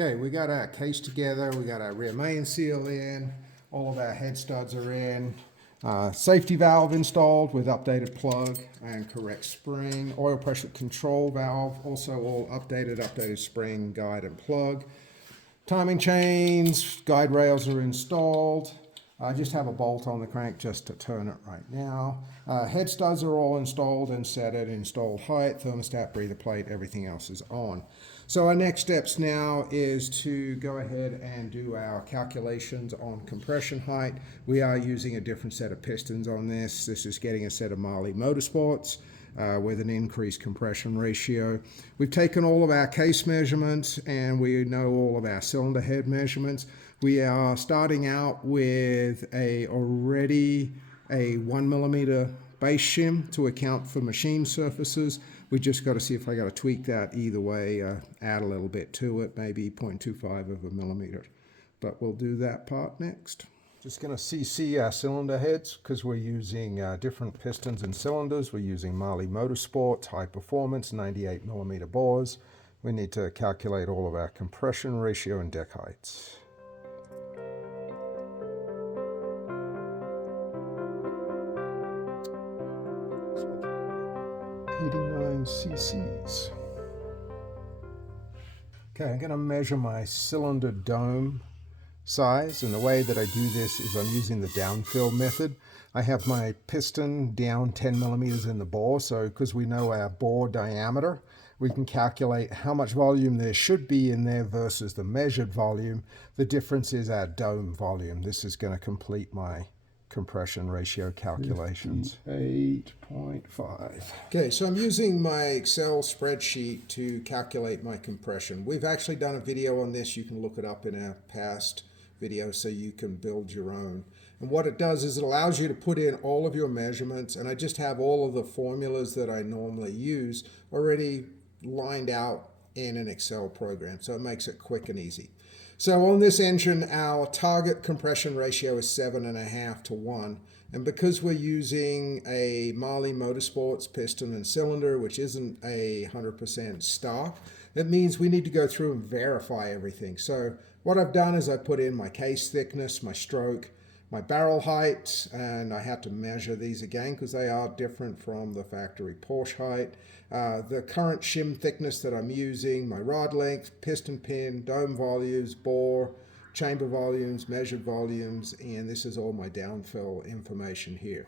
Okay, we got our case together, we got our rear main seal in, all of our head studs are in, safety valve installed with updated plug and correct spring, oil pressure control valve, also all updated spring, guide and plug. Timing chains, guide rails are installed. I just have a bolt on the crank just to turn it right now. Head studs are all installed and set at installed height, thermostat, breather plate, everything else is on. So our next steps now is to go ahead and do our calculations on compression height. We are using a different set of pistons on this. This is getting a set of Marley Motorsports. With an increased compression ratio. We've taken all of our case measurements and we know all of our cylinder head measurements. We are starting out with already a 1mm base shim to account for machine surfaces. We just got to see if I got to tweak that either way, add a little bit to it, maybe 0.25 of a millimeter. But we'll do that part next. Just going to CC our cylinder heads because we're using different pistons and cylinders. We're using Marley Motorsports, high performance, 98mm bores. We need to calculate all of our compression ratio and deck heights. 89 cc's. Okay, I'm going to measure my cylinder dome size, and the way that I do this is I'm using the downfill method. I have my piston down 10mm in the bore, so because we know our bore diameter, we can calculate how much volume there should be in there versus the measured volume. The difference is our dome volume. This is going to complete my compression ratio calculations. 8.5. Okay, so I'm using my Excel spreadsheet to calculate my compression. We've actually done a video on this. You can look it up in our past video so you can build your own. And what it does is it allows you to put in all of your measurements, and I just have all of the formulas that I normally use already lined out in an Excel program, so it makes it quick and easy. So on this engine, our target compression ratio is 7.5 to 1. And because we're using a Marley Motorsports piston and cylinder, which isn't 100% stock, that means we need to go through and verify everything. So what I've done is I put in my case thickness, my stroke, my barrel height, and I have to measure these again because they are different from the factory Porsche height. The current shim thickness that I'm using, my rod length, piston pin, dome volumes, bore, chamber volumes, measured volumes, and this is all my downfill information here.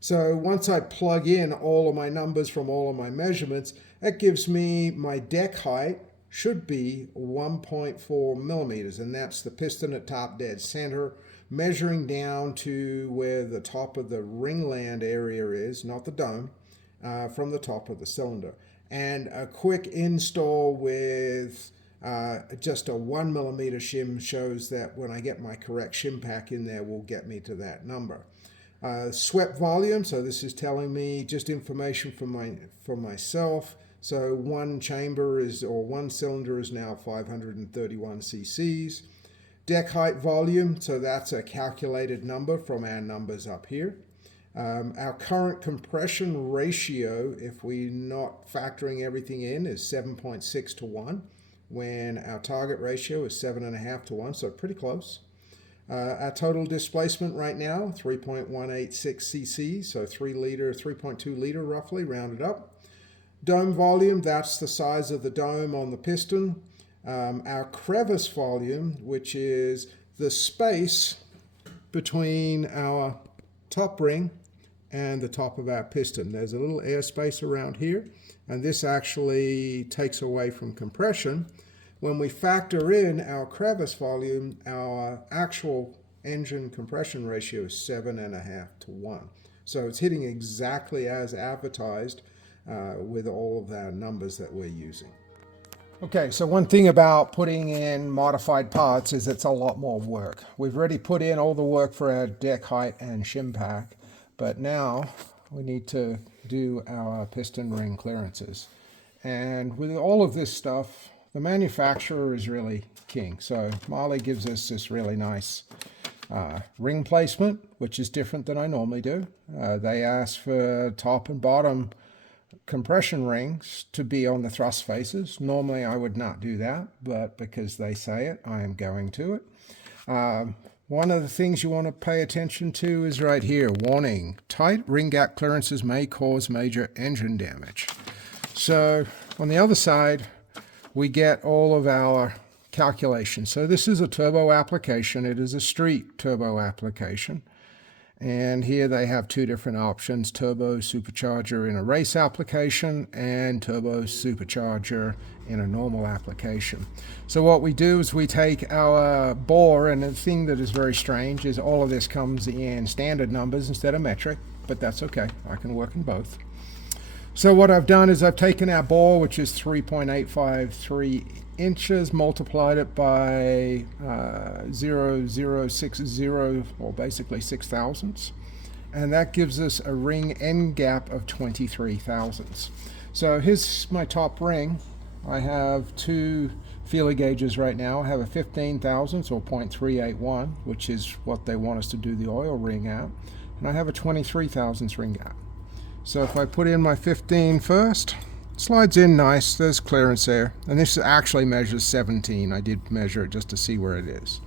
So once I plug in all of my numbers from all of my measurements, that gives me my deck height should be 1.4 millimeters, and that's the piston at top dead center, measuring down to where the top of the ringland area is, not the dome, from the top of the cylinder. And a quick install with just a 1mm shim shows that when I get my correct shim pack in there will get me to that number. Swept volume, so this is telling me just information from myself. So one cylinder is now 531 cc's. Deck height volume, so that's a calculated number from our numbers up here. Our current compression ratio, if we're not factoring everything in, is 7.6 to 1, when our target ratio is 7.5 to 1, so pretty close. Our total displacement right now, 3.186 cc's, so 3.2 liter roughly, rounded up. Dome volume, that's the size of the dome on the piston. Our crevice volume, which is the space between our top ring and the top of our piston. There's a little airspace around here, and this actually takes away from compression. When we factor in our crevice volume, our actual engine compression ratio is 7.5 to 1. So it's hitting exactly as advertised with all of our numbers that we're using. Okay, so one thing about putting in modified parts is it's a lot more work. We've already put in all the work for our deck height and shim pack, but now we need to do our piston ring clearances. And with all of this stuff, the manufacturer is really king. So Marley gives us this really nice ring placement, which is different than I normally do. They ask for top and bottom compression rings to be on the thrust faces. Normally I would not do that, but because they say it, I am going to it. One of the things you want to pay attention to is right here, warning, tight ring gap clearances may cause major engine damage. So on the other side, we get all of our calculations. So this is a turbo application. It is a street turbo application. And here they have two different options, turbo supercharger in a race application and turbo supercharger in a normal application. So what we do is we take our bore, and the thing that is very strange is all of this comes in standard numbers instead of metric, but that's okay. I can work in both. So what I've done is I've taken our bore, which is 3.853 inches, multiplied it by 0.0060, or basically 6 thousandths, and that gives us a ring end gap of 23 thousandths. So here's my top ring. I have two feeler gauges right now. I have a 15 thousandths, or 0.381, which is what they want us to do the oil ring at, and I have a 23 thousandths ring gap. So if I put in my 15 first, slides in nice, there's clearance there. And this actually measures 17. I did measure it just to see where it is.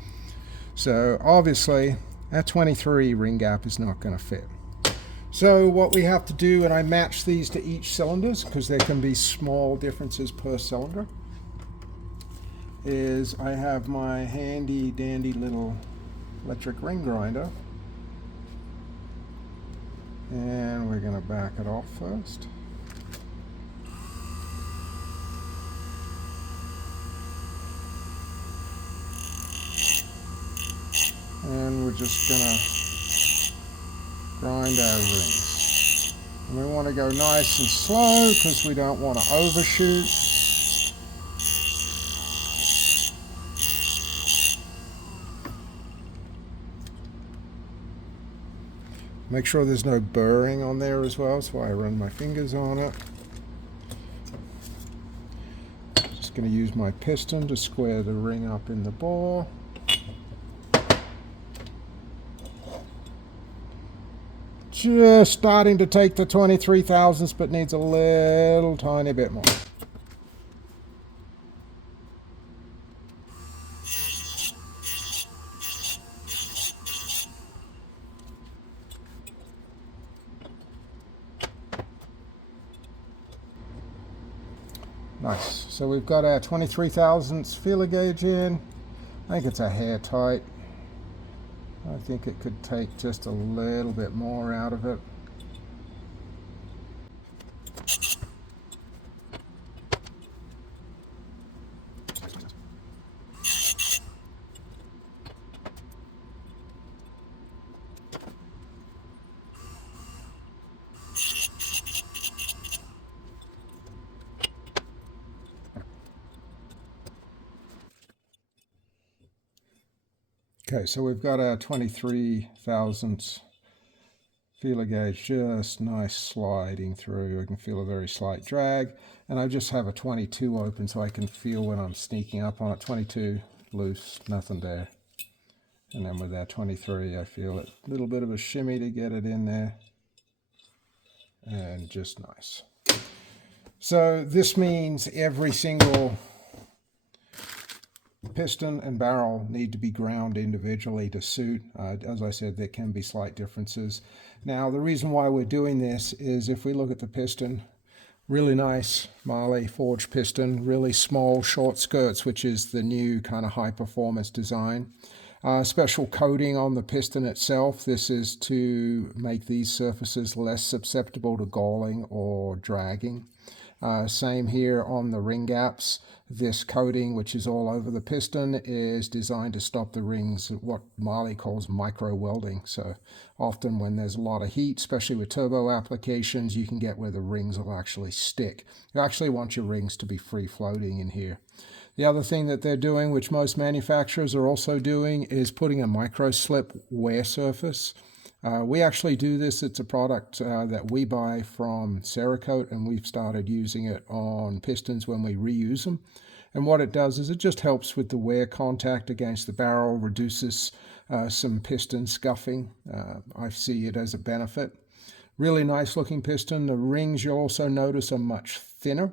So obviously, that 23 ring gap is not going to fit. So what we have to do, and I match these to each cylinders because there can be small differences per cylinder, is I have my handy dandy little electric ring grinder. And we're going to back it off first. And we're just going to grind our rings. And we want to go nice and slow because we don't want to overshoot. Make sure there's no burring on there as well, so I run my fingers on it. Just going to use my piston to square the ring up in the bore. Just starting to take the 23 thousandths, but needs a little tiny bit more. Nice. So we've got our 23 thousandths feeler gauge in. I think it's a hair tight. I think it could take just a little bit more out of it. Okay, so we've got our 23 thousandths feeler gauge just nice sliding through. I can feel a very slight drag, and I just have a 22 open so I can feel when I'm sneaking up on it. 22 loose, nothing there. And then with that 23, I feel a little bit of a shimmy to get it in there, and just nice. So this means every single piston and barrel need to be ground individually to suit. As I said, there can be slight differences. Now, the reason why we're doing this is if we look at the piston, really nice Marley forged piston, really small short skirts, which is the new kind of high performance design. Special coating on the piston itself. This is to make these surfaces less susceptible to galling or dragging. Same here on the ring gaps. This coating, which is all over the piston, is designed to stop the rings, what Marley calls micro welding. So often when there's a lot of heat, especially with turbo applications, you can get where the rings will actually stick. You actually want your rings to be free floating in here. The other thing that they're doing, which most manufacturers are also doing, is putting a micro slip wear surface. We actually do this. It's a product that we buy from Cerakote, and we've started using it on pistons when we reuse them. And what it does is it just helps with the wear contact against the barrel, reduces some piston scuffing. I see it as a benefit. Really nice looking piston. The rings you'll also notice are much thinner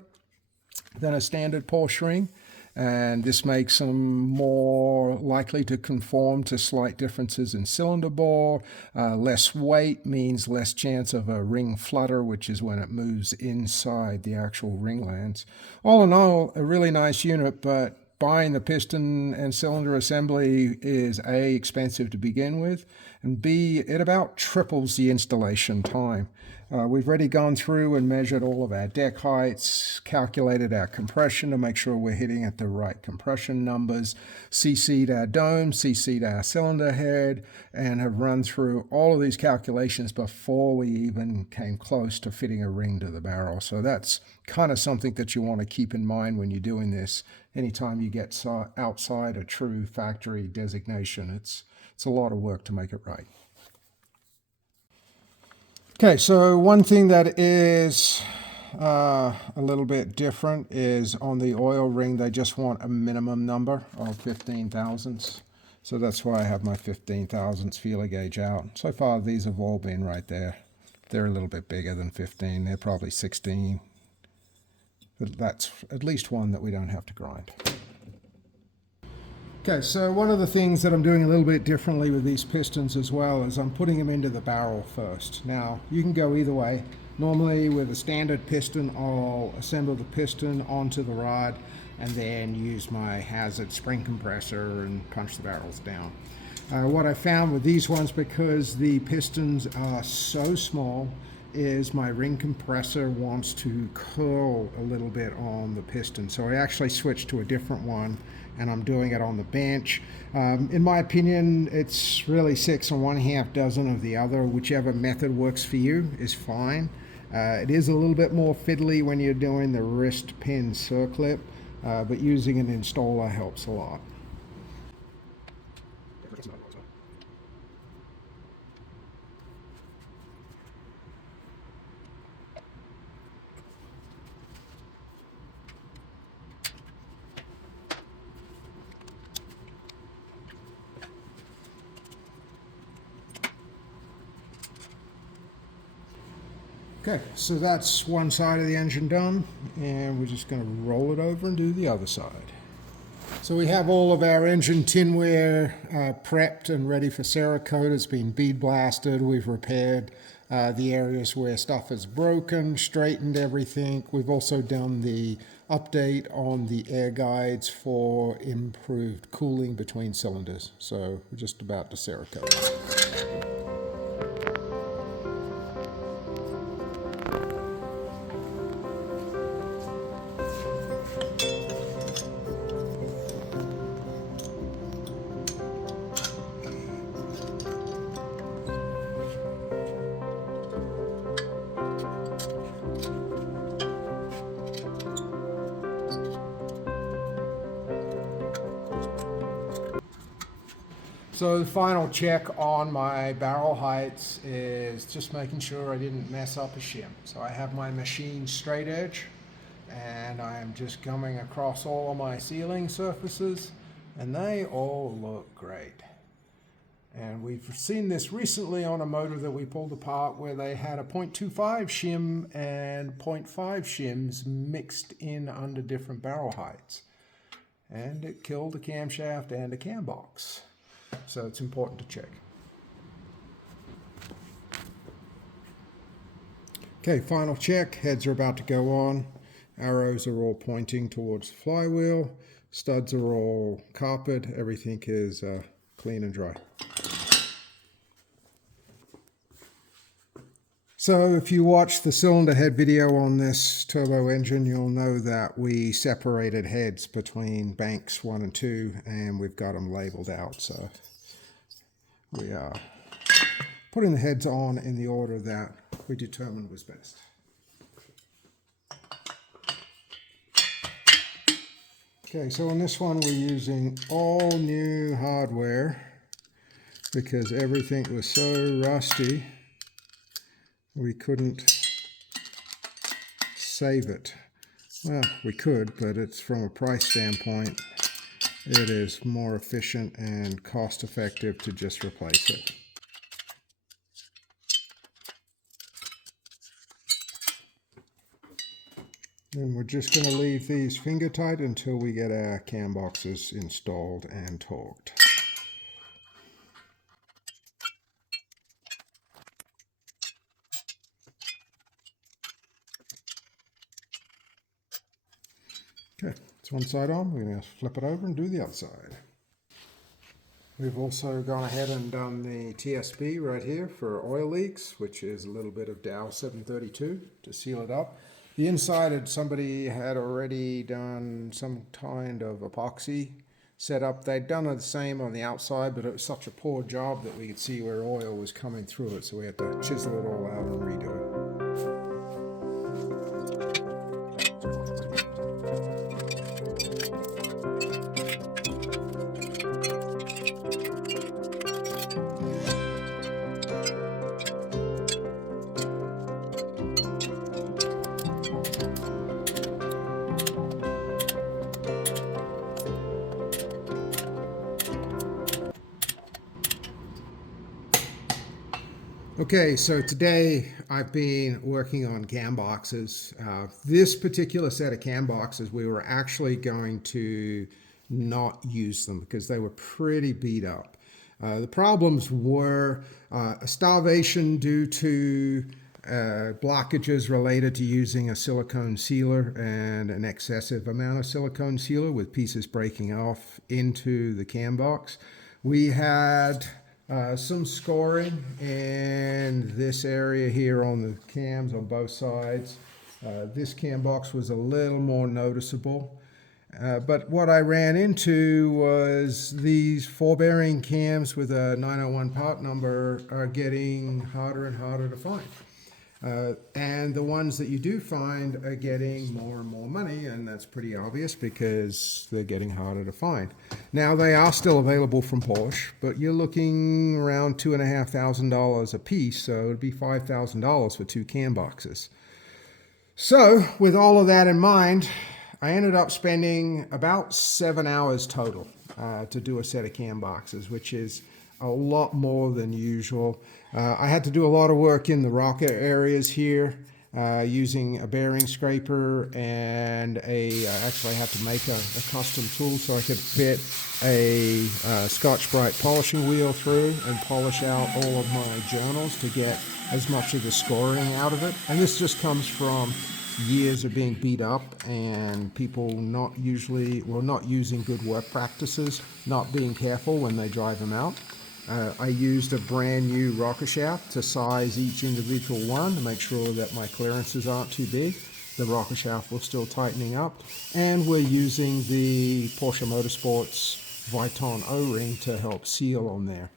than a standard Porsche ring, and this makes them more likely to conform to slight differences in cylinder bore. Less weight means less chance of a ring flutter, which is when it moves inside the actual ring lands. All in all, a really nice unit, but buying the piston and cylinder assembly is A, expensive to begin with, and B, it about triples the installation time. We've already gone through and measured all of our deck heights, calculated our compression to make sure we're hitting at the right compression numbers, CC'd our dome, CC'd our cylinder head, and have run through all of these calculations before we even came close to fitting a ring to the barrel. So that's kind of something that you want to keep in mind when you're doing this. Anytime you get outside a true factory designation, it's a lot of work to make it right. Okay, so one thing that is a little bit different is on the oil ring, they just want a minimum number of 15 thousandths. So that's why I have my 15 thousandths feeler gauge out. So far, these have all been right there. They're a little bit bigger than 15. They're probably 16. But that's at least one that we don't have to grind. Okay, so one of the things that I'm doing a little bit differently with these pistons as well is I'm putting them into the barrel first. Now, you can go either way. Normally with a standard piston, I'll assemble the piston onto the rod and then use my hazard spring compressor and punch the barrels down. What I found with these ones, because the pistons are so small, is my ring compressor wants to curl a little bit on the piston. So I actually switched to a different one, and I'm doing it on the bench. In my opinion, it's really 6 1/2 dozen of the other. Whichever method works for you is fine. It is a little bit more fiddly when you're doing the wrist pin circlip, but using an installer helps a lot. Okay, so that's one side of the engine done, and we're just going to roll it over and do the other side. So we have all of our engine tinware prepped and ready for Cerakote. It's been bead blasted. We've repaired the areas where stuff is broken, straightened everything. We've also done the update on the air guides for improved cooling between cylinders. So we're just about to Cerakote. So the final check on my barrel heights is just making sure I didn't mess up a shim. So I have my machine straight edge, and I'm just coming across all of my sealing surfaces, and they all look great. And we've seen this recently on a motor that we pulled apart where they had a 0.25 shim and 0.5 shims mixed in under different barrel heights. And it killed a camshaft and a cam box. So it's important to check. Okay, final check. Heads are about to go on. Arrows are all pointing towards the flywheel. Studs are all carpet. Everything is clean and dry. So if you watch the cylinder head video on this turbo engine, you'll know that we separated heads between banks 1 and 2, and we've got them labeled out. So we are putting the heads on in the order that we determined was best. Okay, so on this one we're using all new hardware because everything was so rusty we couldn't save it. Well, we could, but it's from a price standpoint, it is more efficient and cost effective to just replace it. And we're just going to leave these finger tight until we get our cam boxes installed and torqued. Okay, it's one side on. We're going to flip it over and do the other side. We've also gone ahead and done the TSB right here for oil leaks, which is a little bit of Dow 732 to seal it up. The inside, somebody had already done some kind of epoxy setup. They'd done the same on the outside, but it was such a poor job that we could see where oil was coming through it, so we had to chisel it all out and redo it. Okay, so today I've been working on cam boxes. This particular set of cam boxes, we were actually going to not use them because they were pretty beat up. The problems were a starvation due to blockages related to using a silicone sealer and an excessive amount of silicone sealer with pieces breaking off into the cam box. We had some scoring in this area here on the cams on both sides. This cam box was a little more noticeable. But what I ran into was these 4-bearing cams with a 901 part number are getting harder and harder to find. And the ones that you do find are getting more and more money, and that's pretty obvious because they're getting harder to find. Now, they are still available from Porsche, but you're looking around $2,500 a piece, so it would be $5,000 for 2 cam boxes. So, with all of that in mind, I ended up spending about 7 hours total to do a set of cam boxes, which is a lot more than usual. I had to do a lot of work in the rocker areas here using a bearing scraper and actually I had to make a custom tool so I could fit a Scotch-Brite polishing wheel through and polish out all of my journals to get as much of the scoring out of it. And this just comes from years of being beat up and people not using good work practices, not being careful when they drive them out. I used a brand new rocker shaft to size each individual one to make sure that my clearances aren't too big. The rocker shaft was still tightening up. And we're using the Porsche Motorsports Viton O-ring to help seal on there.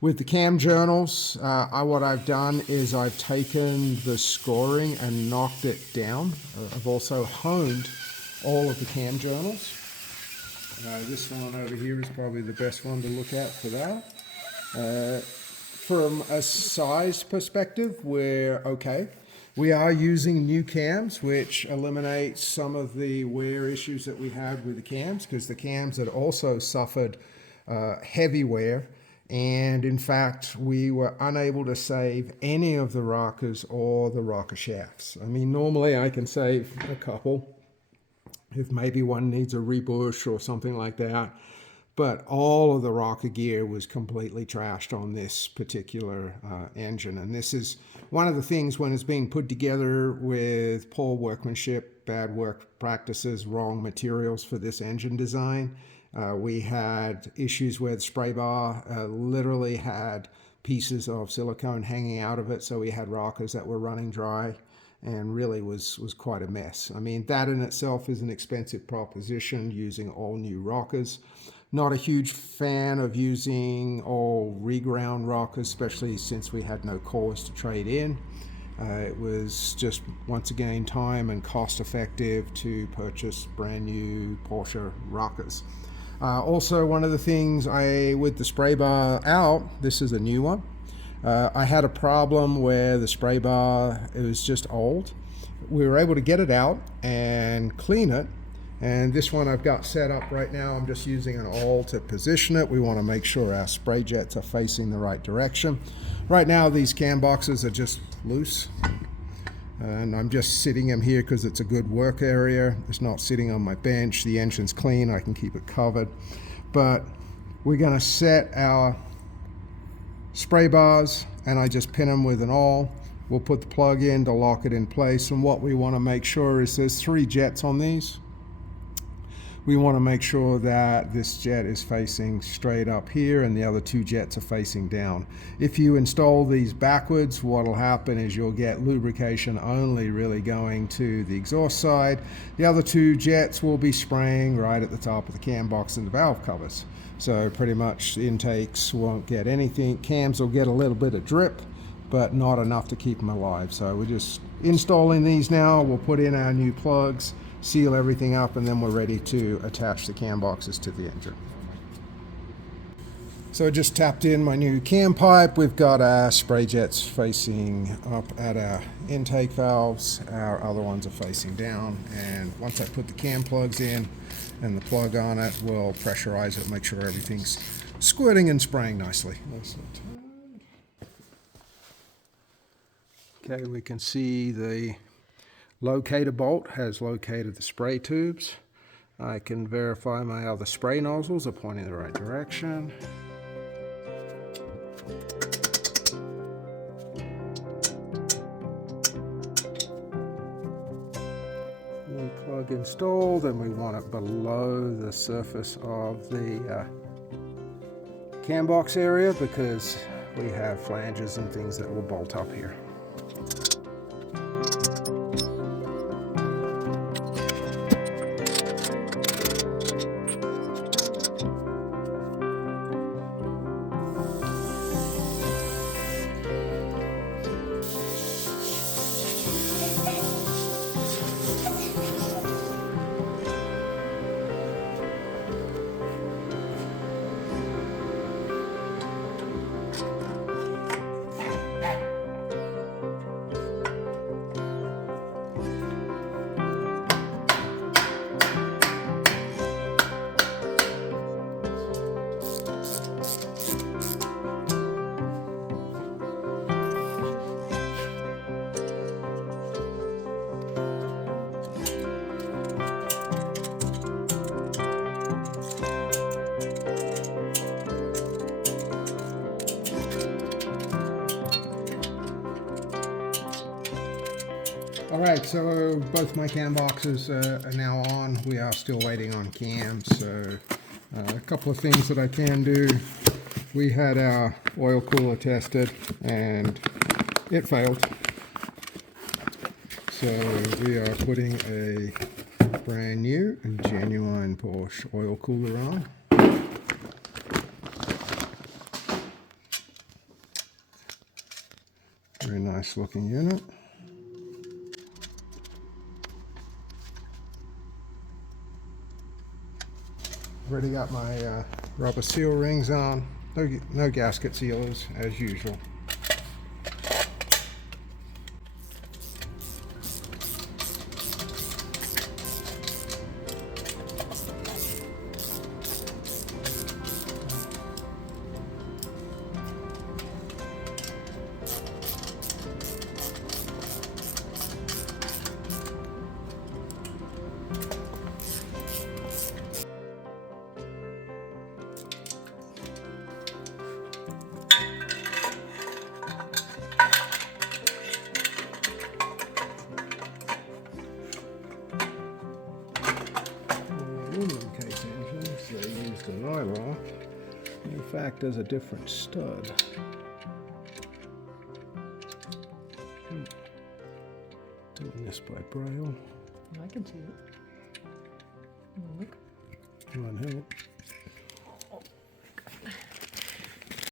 With the cam journals, what I've done is I've taken the scoring and knocked it down. I've also honed all of the cam journals. This one over here is probably the best one to look at for that. From a size perspective, we're okay. We are using new cams, which eliminates some of the wear issues that we had with the cams, because the cams had also suffered heavy wear. And in fact, we were unable to save any of the rockers or the rocker shafts. I mean, normally I can save a couple if maybe one needs a rebush or something like that. But all of the rocker gear was completely trashed on this particular engine. And this is one of the things when it's being put together with poor workmanship, bad work practices, wrong materials for this engine design. We had issues where the spray bar literally had pieces of silicone hanging out of it. So we had rockers that were running dry and really was quite a mess. I mean, that in itself is an expensive proposition, using all new rockers. Not a huge fan of using all reground rockers, especially since we had no cores to trade in. It was just, once again, time and cost effective to purchase brand new Porsche rockers. Also, one of the things with the spray bar out, this is a new one. I had a problem where the spray bar, it was just old. We were able to get it out and clean it. And this one I've got set up right now. I'm just using an awl to position it. We want to make sure our spray jets are facing the right direction. Right now, these cam boxes are just loose. And I'm just sitting them here because it's a good work area. It's not sitting on my bench. The engine's clean, I can keep it covered. But we're going to set our spray bars, and I just pin them with an awl. We'll put the plug in to lock it in place, and what we want to make sure is there's 3 jets on these. We want to make sure that this jet is facing straight up here and the other 2 jets are facing down. If you install these backwards, what will happen is you'll get lubrication only really going to the exhaust side. The other 2 jets will be spraying right at the top of the cam box and the valve covers. So pretty much the intakes won't get anything. Cams will get a little bit of drip, but not enough to keep them alive. So we're just installing these now. We'll put in our new plugs, seal everything up, and then we're ready to attach the cam boxes to the engine. So I just tapped in my new cam pipe. We've got our spray jets facing up at our intake valves. Our other ones are facing down. And once I put the cam plugs in and the plug on it, we'll pressurize it, make sure everything's squirting and spraying nicely. Okay, we can see the locator bolt has located the spray tubes. I can verify my other spray nozzles are pointing in the right direction. New plug installed, and we want it below the surface of the cam box area because we have flanges and things that will bolt up here. All right, so both my cam boxes are now on. We are still waiting on cams, so a couple of things that I can do. We had our oil cooler tested and it failed. So we are putting a brand new and genuine Porsche oil cooler on. Very nice looking unit. Already got my rubber seal rings on. No gasket sealers as usual. Aluminum case engines, they used a nylon. In fact, there's a different stud. Doing this by braille. I can see it. Look. Come on, help.